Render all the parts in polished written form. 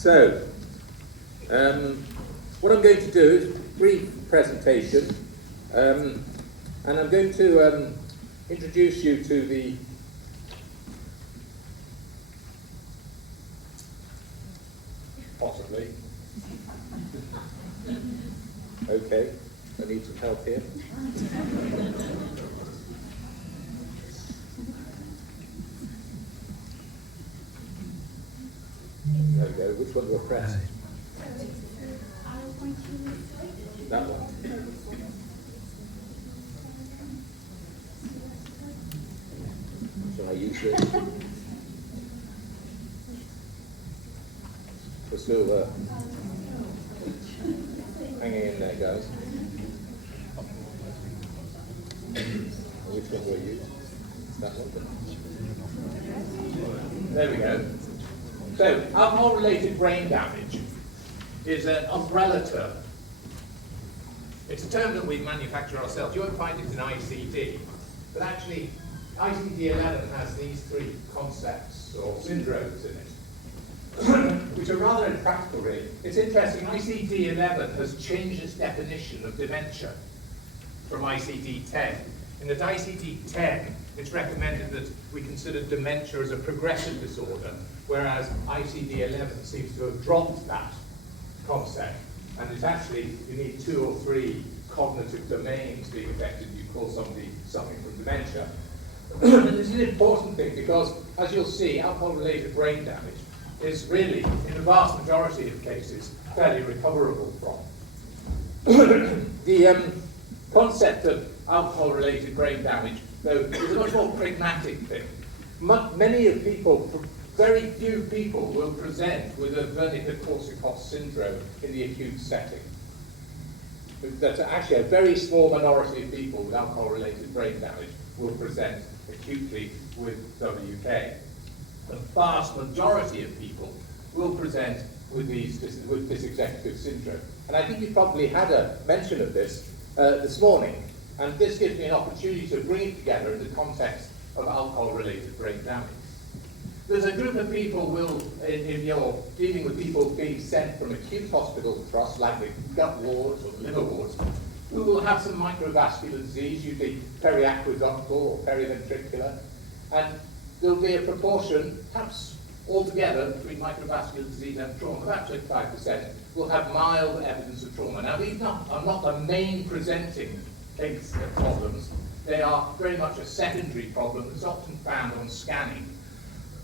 So, what I'm going to do is a brief presentation, and I'm going to introduce you to the possibly. Okay, I need some help here. There we go. Which one do I press? That one. Shall I use this? We're still hanging in there, guys. Which one do I use? That one. There we go. So, alcohol-related brain damage is an umbrella term. It's a term that we manufacture ourselves. You won't find it in ICD, but actually ICD-11 has these three concepts or syndromes in it, which are rather impractical, really. It's interesting, ICD-11 has changed its definition of dementia from ICD-10. In that ICD-10, it's recommended that we consider dementia as a progressive disorder, whereas ICD-11 seems to have dropped that concept. And it's actually, you need 2 or 3 cognitive domains being affected. You call somebody suffering from dementia. And this is an important thing because, as you'll see, alcohol-related brain damage is really, in the vast majority of cases, fairly recoverable from. The concept of alcohol-related brain damage, though, is a much more pragmatic thing. Very few people will present with a Wernicke-Korsakoff syndrome in the acute setting. That's actually a very small minority of people with alcohol-related brain damage will present acutely with WK. The vast majority of people will present with this executive syndrome. And I think you probably had a mention of this morning, and this gives me an opportunity to bring it together in the context of alcohol-related brain damage. There's a group of people if you're dealing with people being sent from acute hospital trusts, like the gut wards or the liver wards, who will have some microvascular disease, usually periaqueductal or periventricular, and there'll be a proportion, perhaps altogether, between microvascular disease and trauma, about 25%, will have mild evidence of trauma. Now, these are not the main presenting problems. They are very much a secondary problem that's often found on scanning.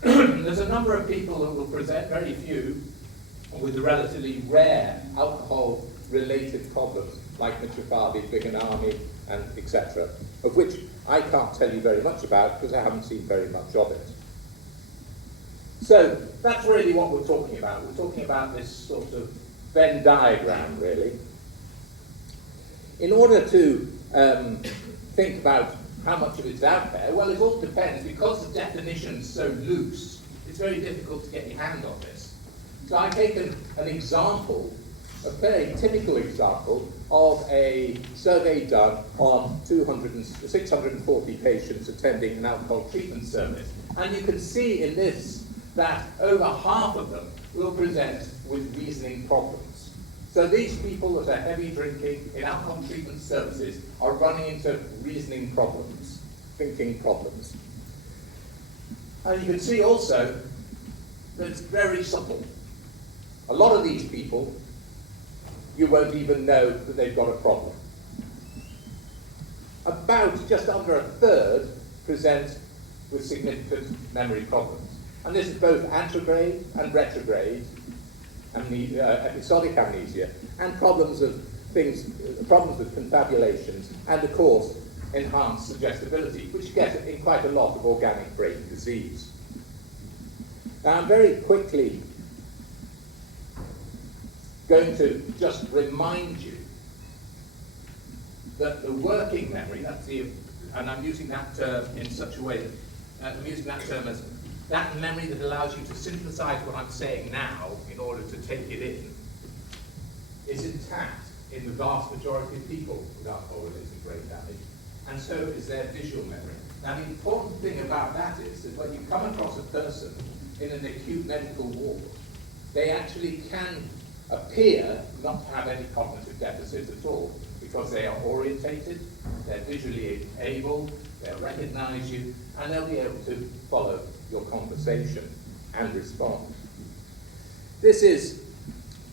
There's a number of people who will present, very few, with the relatively rare alcohol-related problems, like Mitrofavi, Biganami, and etc., of which I can't tell you very much about because I haven't seen very much of it. So that's really what we're talking about. We're talking about this sort of Venn diagram, really. In order to think about how much of it's out there, well, it all depends. Because the definition's so loose, it's very difficult to get your hand on this. So I've taken an example, a very typical example, of a survey done on 640 patients attending an alcohol treatment service. And you can see in this that over half of them will present with reasoning problems. So these people that are heavy drinking in alcohol treatment services are running into reasoning problems, thinking problems. And you can see also that it's very subtle. A lot of these people, you won't even know that they've got a problem. About just under a third present with significant memory problems. And this is both antegrade and retrograde episodic amnesia, and problems with confabulations, and of course, enhanced suggestibility, which you get in quite a lot of organic brain disease. Now, I'm very quickly going to just remind you that the working memory, and I'm using that term in such a way that I'm using that term as that memory that allows you to synthesize what I'm saying now in order to take it in, is intact in the vast majority of people with alcohol-related brain damage, and so is their visual memory. Now, the important thing about that is that when you come across a person in an acute medical ward, they actually can appear not to have any cognitive deficit at all, because they are orientated, they're visually able, they'll recognize you, and they'll be able to follow your conversation and respond. This is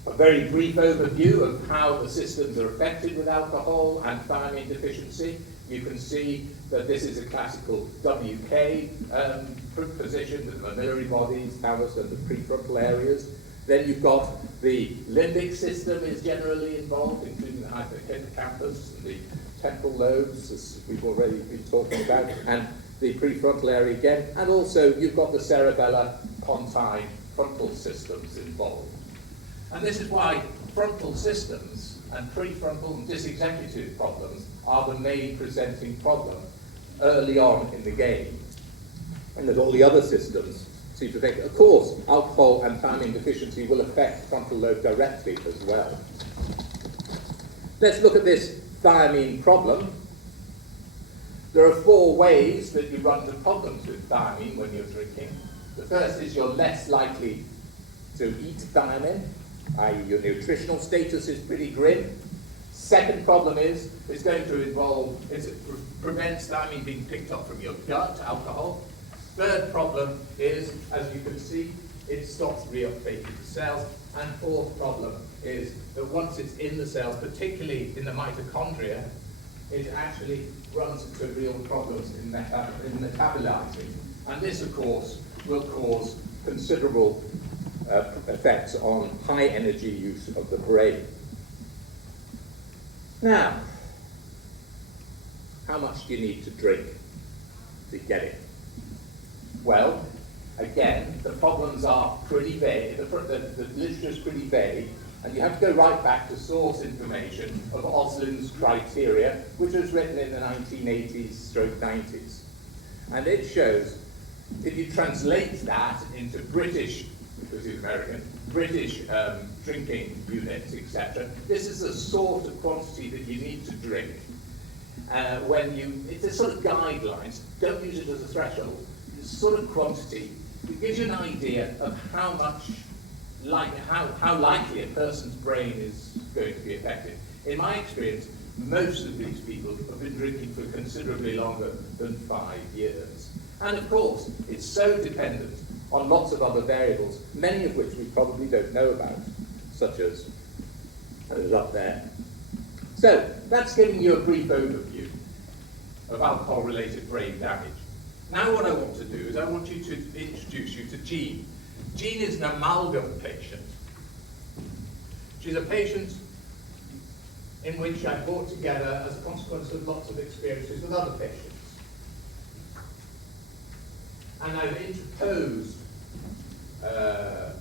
a very brief overview of how the systems are affected with alcohol and thiamine deficiency. You can see that this is a classical WK position with the mammillary bodies, thalamus and the prefrontal areas. Then you've got the limbic system is generally involved, including the hippocampus and the temporal lobes, as we've already been talking about, and the prefrontal area again. And also you've got the cerebellar, pontine, frontal systems involved. And this is why frontal systems and prefrontal and dysexecutive problems are the main presenting problem early on in the game. And that all the other systems seem to affect. Of course, alcohol and thiamine deficiency will affect frontal lobe directly as well. Let's look at this thiamine problem. There are 4 ways that you run into problems with thiamine when you're drinking. The first is you're less likely to eat thiamine, i.e. your nutritional status is pretty grim. Second problem is it's going to involve, it prevents thiamine being picked up from your gut, alcohol. Third problem is, as you can see, it stops reuptake in the cells. And fourth problem is that once it's in the cells, particularly in the mitochondria, it actually runs into real problems in metabolizing. And this, of course, will cause considerable effects on high energy use of the brain. Now, how much do you need to drink to get it? Well, again, the problems are pretty vague, the literature is pretty vague, and you have to go right back to source information of Oslin's criteria, which was written in the 1980s/90s. And it shows, if you translate that into British, because he's American, British drinking units, etc., this is the sort of quantity that you need to drink. It's a sort of guidelines, don't use it as a threshold. Sort of quantity, it gives you an idea of how much, how likely a person's brain is going to be affected. In my experience, most of these people have been drinking for considerably longer than 5 years. And of course, it's so dependent on lots of other variables, many of which we probably don't know about, such as, those up there. So, that's giving you a brief overview of alcohol-related brain damage. Now what I want to do is I want you to introduce you to Jean. Jean is an amalgam patient. She's a patient in which I brought together as a consequence of lots of experiences with other patients. And I've interposed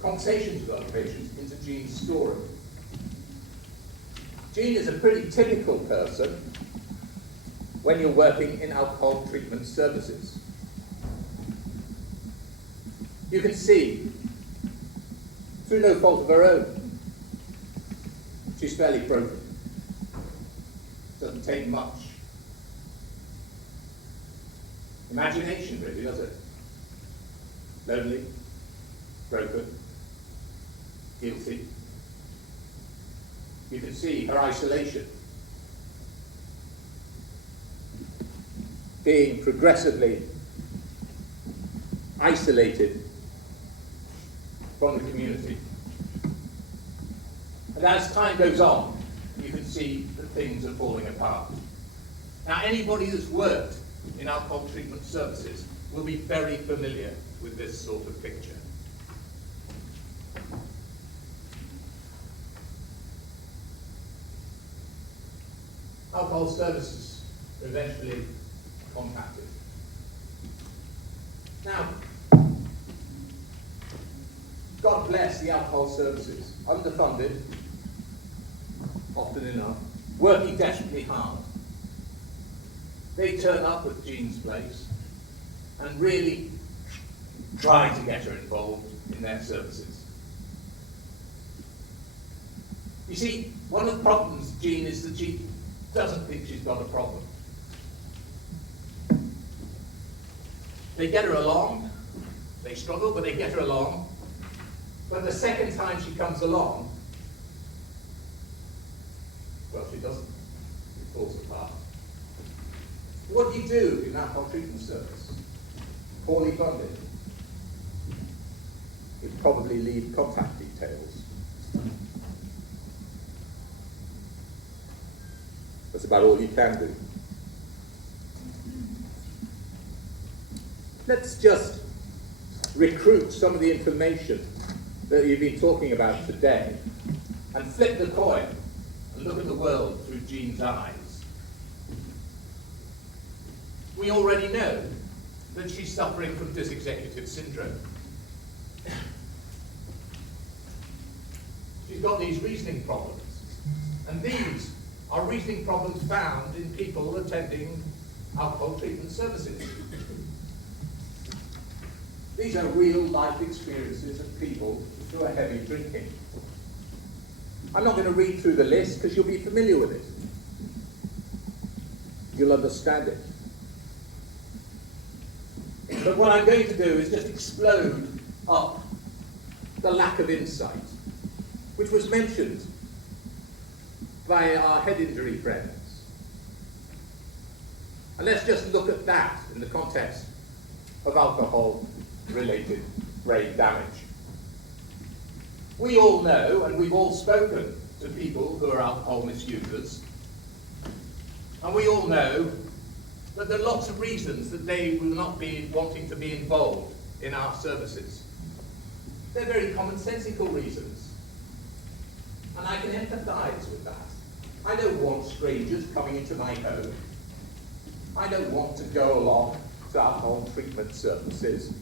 conversations with other patients into Jean's story. Jean is a pretty typical person when you're working in alcohol treatment services. You can see, through no fault of her own, she's fairly broken. Doesn't take much imagination, really, does it? Lonely, broken, guilty. You can see her isolation. Being progressively isolated from the community. And as time goes on, you can see that things are falling apart. Now, anybody that's worked in alcohol treatment services will be very familiar with this sort of picture. Alcohol services are eventually contacted. Now, God bless the alcohol services, underfunded, often enough, working desperately hard. They turn up at Jean's place and really try to get her involved in their services. You see, one of the problems, Jean, is that she doesn't think she's got a problem. They get her along, they struggle, but they get her along. But the second time she comes along, well, she doesn't. It falls apart. What do you do in alcohol treatment service? Poorly funded. You probably leave contact details. That's about all you can do. Let's just recruit some of the information that you've been talking about today and flip the coin and look at the world through Jean's eyes. We already know that she's suffering from dysexecutive syndrome. She's got these reasoning problems, and these are reasoning problems found in people attending alcohol treatment services. These are real life experiences of people who are heavy drinking. I'm not going to read through the list because you'll be familiar with it. You'll understand it. But what I'm going to do is just explode up the lack of insight, which was mentioned by our head injury friends. And let's just look at that in the context of alcohol-related brain damage. We all know, and we've all spoken to people who are alcohol misusers, and we all know that there are lots of reasons that they will not be wanting to be involved in our services. They're very commonsensical reasons, and I can empathise with that. I don't want strangers coming into my home. I don't want to go along to alcohol treatment services.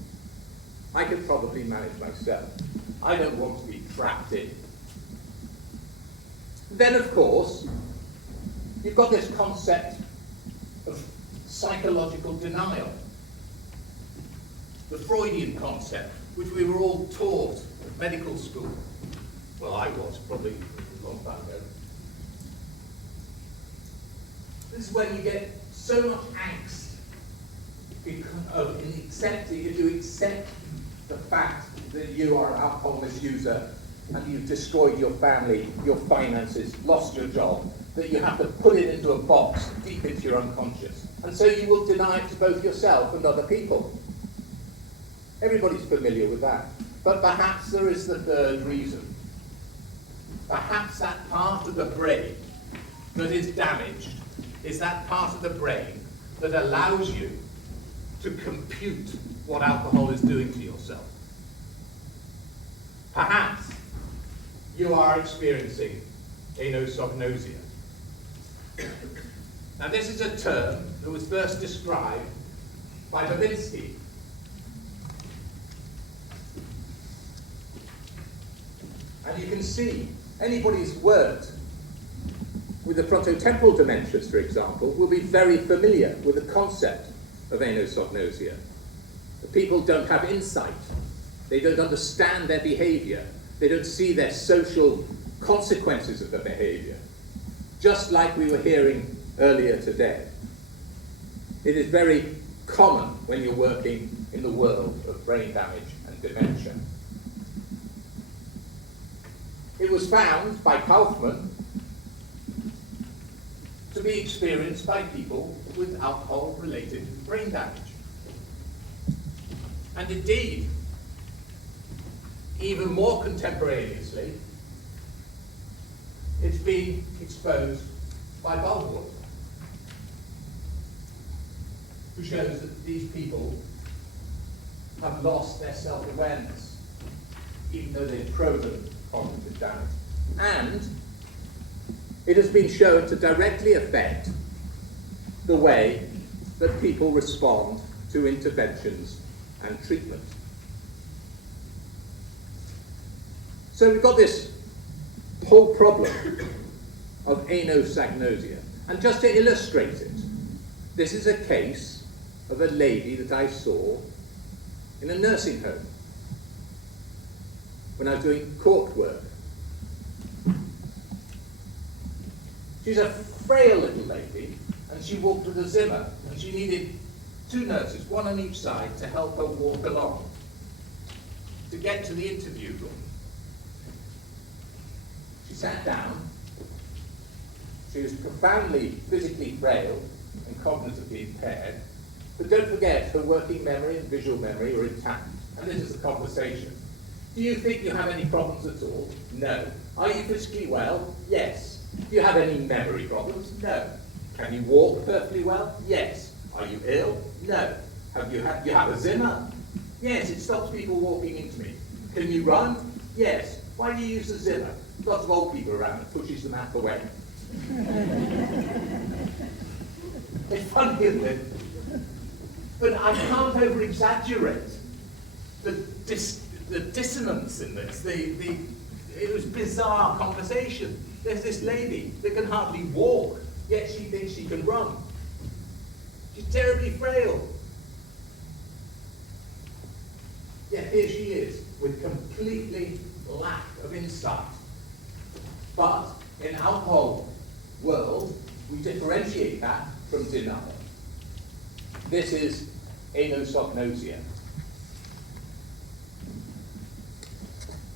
I could probably manage myself. I don't want to be trapped in. Then, of course, you've got this concept of psychological denial. The Freudian concept, which we were all taught at medical school. Well, I was, probably a long time ago. This is when you get so much angst because of if you accept the fact that you are an alcohol misuser and you've destroyed your family, your finances, lost your job, that you have to put it into a box deep into your unconscious. And so you will deny it to both yourself and other people. Everybody's familiar with that. But perhaps there is the third reason. Perhaps that part of the brain that is damaged is that part of the brain that allows you to compute what alcohol is doing to yourself. Perhaps you are experiencing anosognosia. Now, this is a term that was first described by Babinski. And you can see, anybody who's worked with the frontotemporal dementias, for example, will be very familiar with the concept of anosognosia. The people don't have insight. They don't understand their behavior. They don't see their social consequences of their behavior. Just like we were hearing earlier today. It is very common when you're working in the world of brain damage and dementia. It was found by Kaufman to be experienced by people with alcohol-related brain damage. And indeed, even more contemporaneously, it's been exposed by Baldwin, who shows that these people have lost their self-awareness, even though they've proven cognitive damage. And it has been shown to directly affect the way that people respond to interventions and treatment. So we've got this whole problem of anosognosia. And just to illustrate it, this is a case of a lady that I saw in a nursing home when I was doing court work. She's a frail little lady, and she walked with a Zimmer, and she needed two nurses, one on each side, to help her walk along, to get to the interview room. She sat down. She was profoundly physically frail and cognitively impaired. But don't forget, her working memory and visual memory were intact. And this is a conversation. Do you think you have any problems at all? No. Are you physically well? Yes. Do you have any memory problems? No. Can you walk perfectly well? Yes. Are you ill? No. You have a Zimmer? Yes, it stops people walking into me. Can you run? Yes. Why do you use the Zimmer? Lots of old people around, it pushes them out of the way. It's funny, isn't it? But I can't over-exaggerate the dissonance in this. It was bizarre conversation. There's this lady that can hardly walk, yet she thinks she can run. She's terribly frail. Yet here she is, with completely lack of insight. But in alcohol world, we differentiate that from denial. This is anosognosia.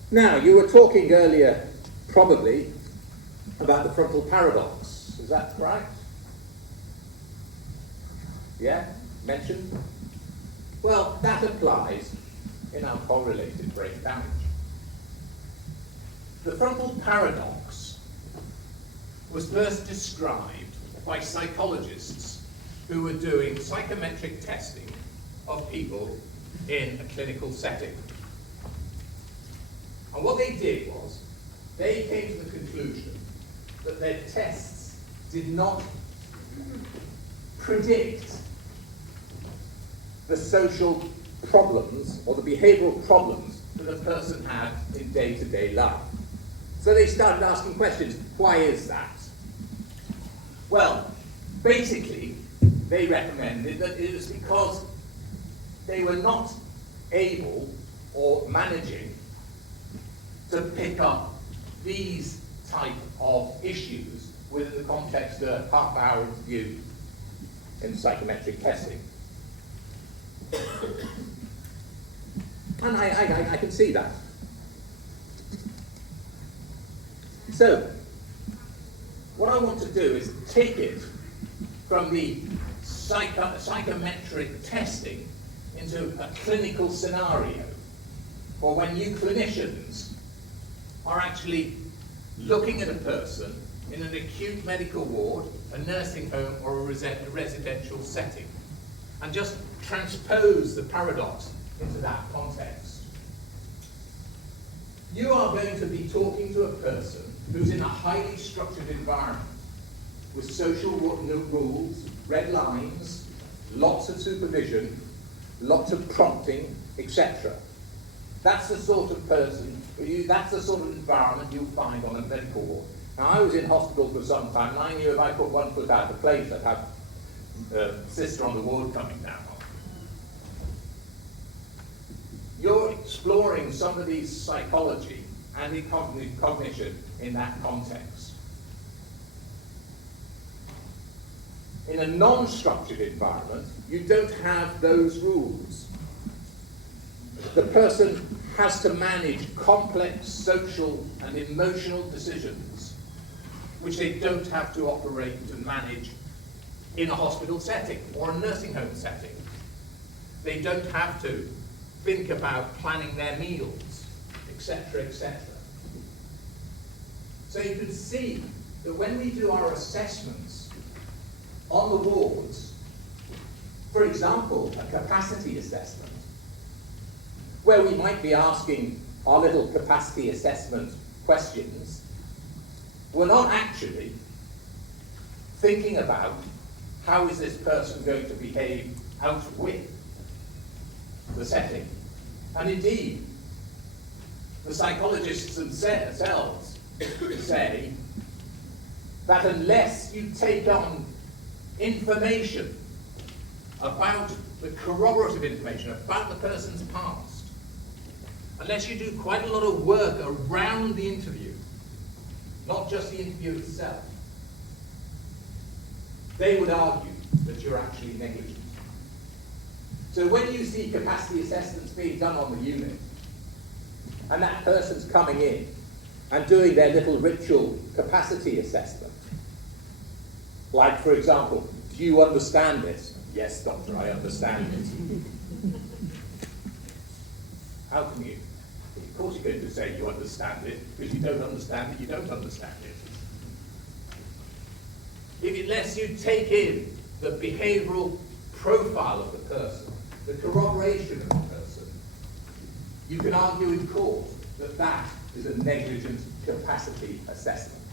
Now, you were talking earlier, probably, about the frontal paradox. Is that right? Yeah? Mentioned? Well, that applies in alcohol-related brain damage. The frontal paradox was first described by psychologists who were doing psychometric testing of people in a clinical setting. And what they did was, they came to the conclusion that their tests did not predict the social problems or the behavioral problems that a person had in day-to-day life. So they started asking questions. Why is that? Well, basically, they recommended that it was because they were not able or managing to pick up these type of issues within the context of a half-hour interview in psychometric testing. And I can see that. So, what I want to do is take it from the psychometric testing into a clinical scenario for when you clinicians are actually looking at a person in an acute medical ward, a nursing home, or a residential setting, and just transpose the paradox into that context. You are going to be talking to a person who's in a highly structured environment with social rules, red lines, lots of supervision, lots of prompting, etc. That's the sort of person, that's the sort of environment you'll find on a medical ward. Now, I was in hospital for some time, and I knew if I put one foot out of place, I'd have a sister on the ward coming down. You're exploring somebody's psychology and cognition in that context. In a non-structured environment, you don't have those rules. The person has to manage complex social and emotional decisions, which they don't have to operate and manage in a hospital setting or a nursing home setting. They don't have to think about planning their meals, etc., etc. So you can see that when we do our assessments on the wards, for example, a capacity assessment, where we might be asking our little capacity assessment questions, we're not actually thinking about how is this person going to behave out with the setting. And indeed, the psychologists themselves say that unless you take on information about the corroborative information about the person's past, unless you do quite a lot of work around the interview, not just the interview itself, they would argue that you're actually negligent. So when you see capacity assessments being done on the unit, and that person's coming in, and doing their little ritual capacity assessment. Like, for example, do you understand this? Yes, doctor, I understand it. How can you? Of course you're going to say you understand it, because you don't understand it, you don't understand it. If it lets you take in the behavioural profile of the person, the corroboration of the person, you can argue in court that that is a negligent capacity assessment.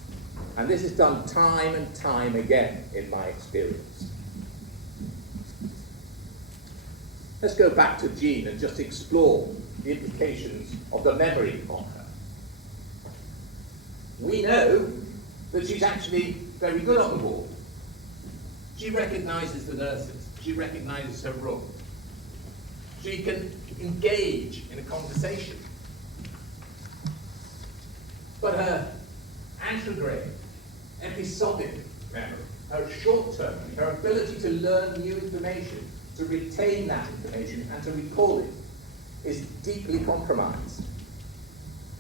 And this is done time and time again in my experience. Let's go back to Jean and just explore the implications of the memory on her. We know that she's actually very good on the ward. She recognises the nurses. She recognises her room. She can engage in a conversation. But her anterograde, episodic memory, her short-term memory, her ability to learn new information, to retain that information and to recall it, is deeply compromised.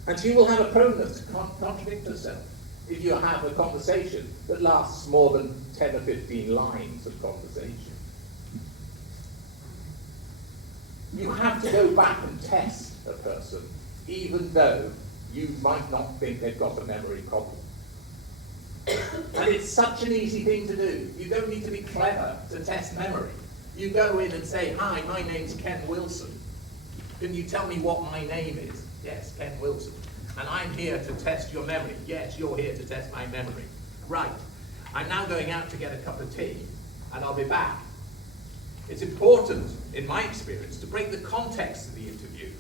And she will have a proneness to contradict herself if you have a conversation that lasts more than 10 or 15 lines of conversation. You have to go back and test a person, even though you might not think they've got a memory problem. And it's such an easy thing to do. You don't need to be clever to test memory. You go in and say, hi, my name's Ken Wilson. Can you tell me what my name is? Yes, Ken Wilson. And I'm here to test your memory. Yes, you're here to test my memory. Right. I'm now going out to get a cup of tea, and I'll be back. It's important, in my experience, to break the context of the interview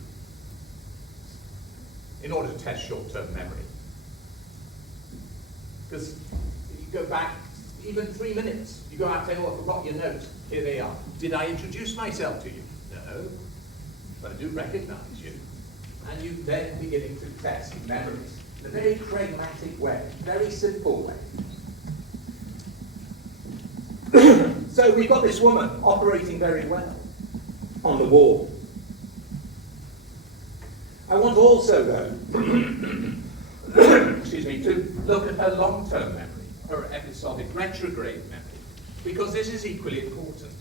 in order to test short-term memory. Because if you go back even 3 minutes, you go out and say, oh, I forgot your notes. Here they are. Did I introduce myself to you? No, but I do recognize you. And you then beginning to test memories in a very pragmatic way, very simple way. So we've got this woman operating very well on the wall. I want also, though, excuse me, to look at her long-term memory, her episodic retrograde memory, because this is equally important.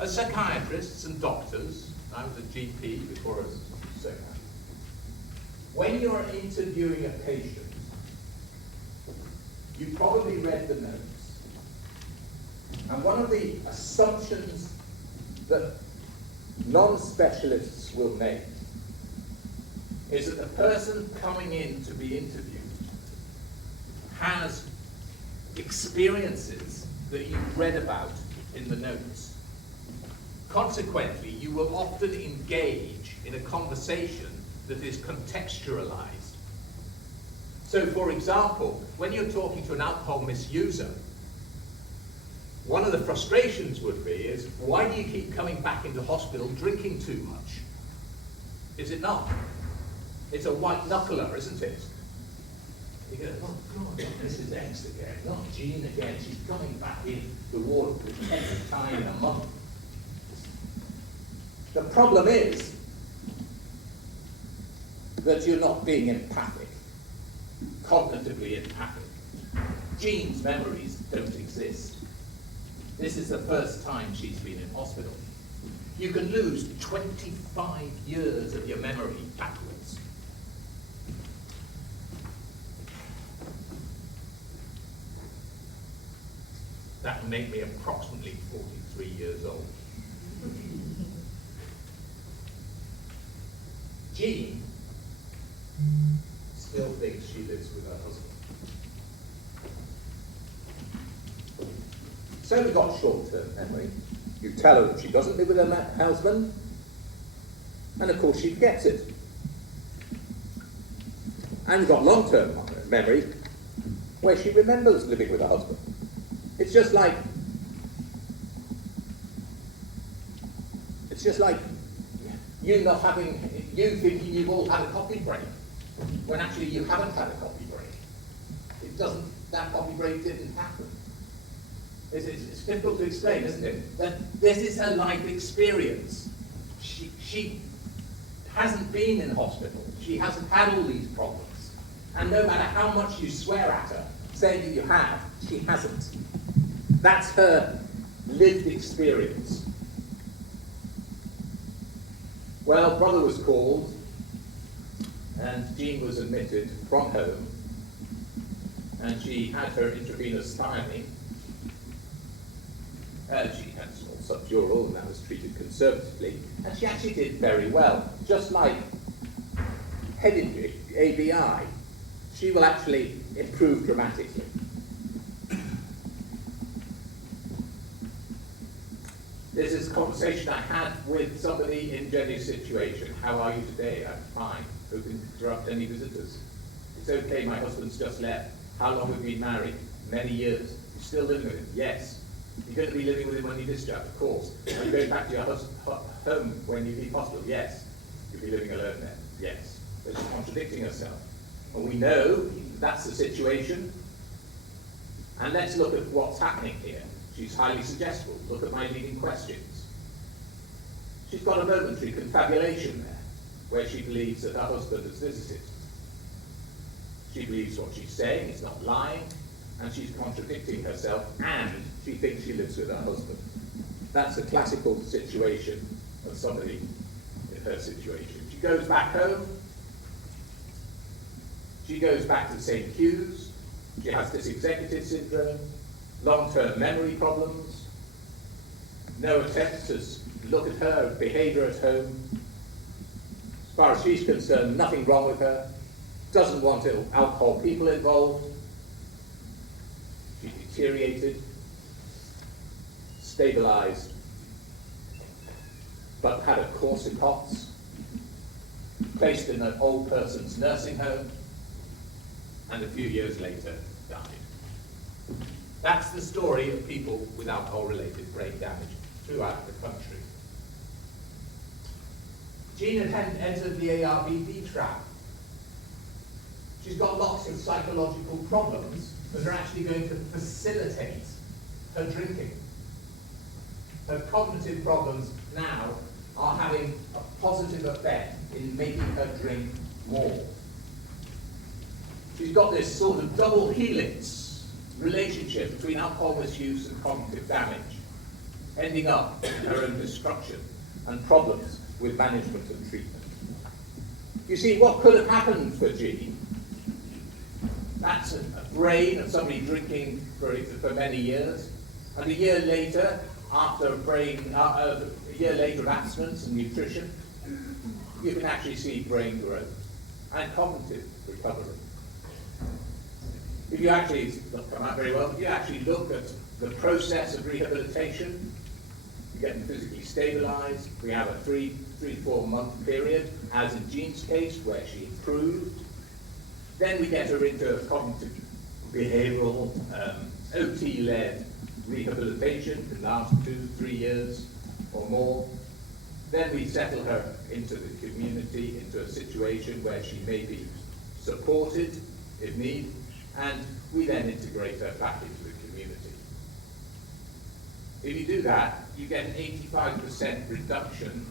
As psychiatrists and doctors, I was a GP before I was a psychiatrist, when you're interviewing a patient, you probably read the notes. And one of the assumptions that non-specialists will make is that the person coming in to be interviewed has experiences that you've read about in the notes. Consequently, you will often engage in a conversation that is contextualized. So, for example, when you're talking to an alcohol misuser, one of the frustrations would be is, why do you keep coming back into hospital drinking too much? Is it not? It's a white knuckler, isn't it? You go, oh God, this is X again, not Jean again, she's coming back in the ward for the 10th time in a month. The problem is that you're not being empathic, cognitively empathic. Jean's memories don't exist. This is the first time she's been in hospital. You can lose 25 years of your memory backwards. That would make me approximately 43 years old. Jean still thinks she lives with her husband. So we've got short-term memory. You tell her that she doesn't live with her husband, and of course she forgets it. And we've got long-term memory, where she remembers living with her husband. It's just like you thinking you've all had a coffee break, when actually you haven't had a coffee break. That coffee break didn't happen. It's difficult to explain, isn't it? That this is her life experience. She hasn't been in hospital. She hasn't had all these problems. And no matter how much you swear at her, saying that you have, she hasn't. That's her lived experience. Well, brother was called, and Jean was admitted from home, and she had her intravenous thiamine. She had small subdural, and that was treated conservatively, and she actually did very well. Just like head injury, ABI, she will actually improve dramatically. This is a conversation I had with somebody in Jenny's situation. How are you today? I'm fine. Who can interrupt any visitors? It's okay, my husband's just left. How long have you been married? Many years. You're still living with him? Yes. You're going to be living with him when you discharge? Of course. Are you going back to your home when you leave hospital? Yes. You'll be living alone then? Yes. But she's contradicting herself. And we know that's the situation. And let's look at what's happening here. She's highly suggestible. Look at my leading questions. She's got a momentary confabulation there, where she believes that her husband has visited. She believes what she's saying, it's not lying, and she's contradicting herself, and she thinks she lives with her husband. That's a classical situation of somebody in her situation. She goes back home. She goes back to the same cues. She has this executive syndrome, long-term memory problems, no attempt to look at her behavior at home. As far as she's concerned, nothing wrong with her, doesn't want alcohol people involved. She deteriorated, stabilized, but had a course of POTS, placed in an old person's nursing home, and a few years later died. That's the story of people with alcohol-related brain damage throughout the country. Jean had entered the ARBD trap. She's got lots of psychological problems that are actually going to facilitate her drinking. Her cognitive problems now are having a positive effect in making her drink more. She's got this sort of double helix relationship between alcohol misuse and cognitive damage, ending up in her own destruction and problems with management and treatment. You see, what could have happened for Jean? That's a brain of somebody drinking for many years, and a year later, after a year later of abstinence and nutrition, you can actually see brain growth and cognitive recovery. If you actually, it's not come out very well, if you actually look at the process of rehabilitation, you get them physically stabilized. We have a 3-4 month period, as in Jean's case, where she improved. Then we get her into a cognitive behavioral, OT-led rehabilitation, can last 2-3 years or more. Then we settle her into the community, into a situation where she may be supported if need, and we then integrate her back into the community. If you do that, you get an 85% reduction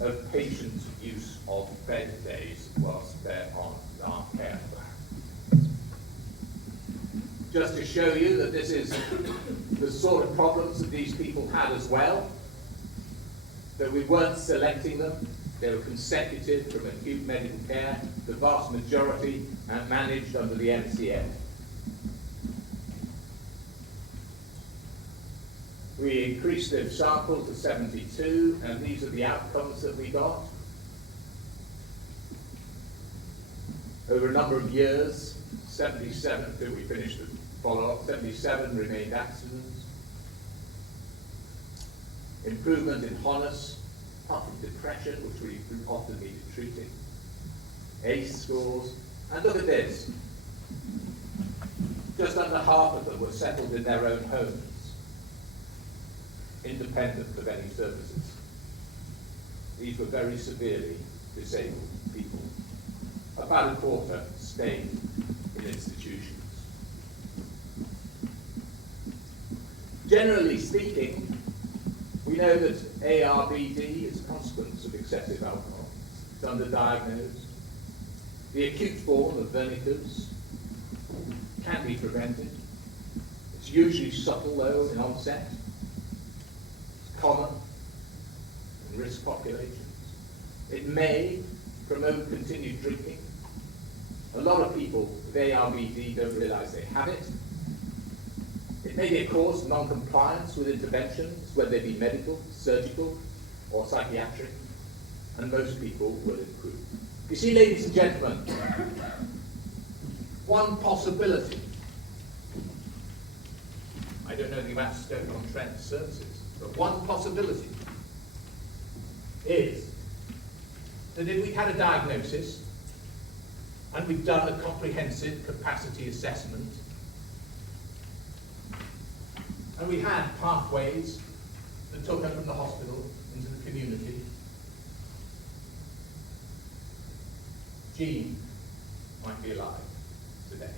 of patient use of bed days whilst they're on our care plan. Just to show you that this is the sort of problems that these people had as well, that we weren't selecting them, they were consecutive from acute medical care, the vast majority managed under the MCF. We increased the sample to 72, and these are the outcomes that we got. Over a number of years, 77, till we finished the follow-up, 77 remained abstinent. Improvement in HONUS, apart from depression, which we often needed treating. ACE scores, and look at this. Just under half of them were settled in their own homes, independent of any services. These were very severely disabled people. About a quarter stayed in institutions. Generally speaking, we know that ARBD is a consequence of excessive alcohol. It's underdiagnosed. The acute form of vernicose can be prevented. It's usually subtle, though, in onset. It's common in risk populations. It may promote continued drinking. A lot of people with ARBD don't realize they have it. It may be a cause of non-compliance with interventions, whether they be medical, surgical, or psychiatric, and most people will improve. You see, ladies and gentlemen, one possibility, I don't know anything about Stoke-on-Trent services, but one possibility is that if we had a diagnosis and we'd done a comprehensive capacity assessment and we had pathways that took us from the hospital into the community, Jean might be alive today.